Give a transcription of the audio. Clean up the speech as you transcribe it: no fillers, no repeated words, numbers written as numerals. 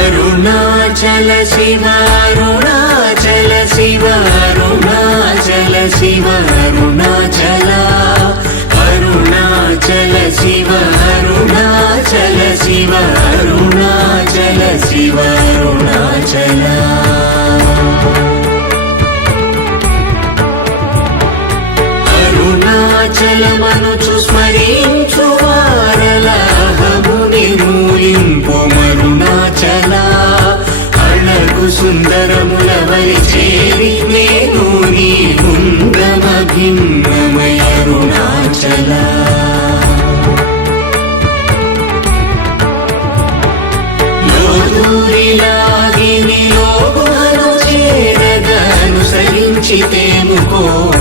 అరుణాచల శివ అరుణాచల శివ అరుణాచల శివ అరుణాచల అరుణాచల శివ అరుణాచల శివ అరుణాచల శివ అరుణాచల అరుణాచలమనుచు స్మరించు వారలాహము నిర్మూలింపు మరుణాచల అళగు సుందరముల వరి చేరి నేను నీ గుండ్రమ భిన్నమయ అరుణాచల లోదూరిలాగి నియోగుహను చేరగా అనుసరించితేము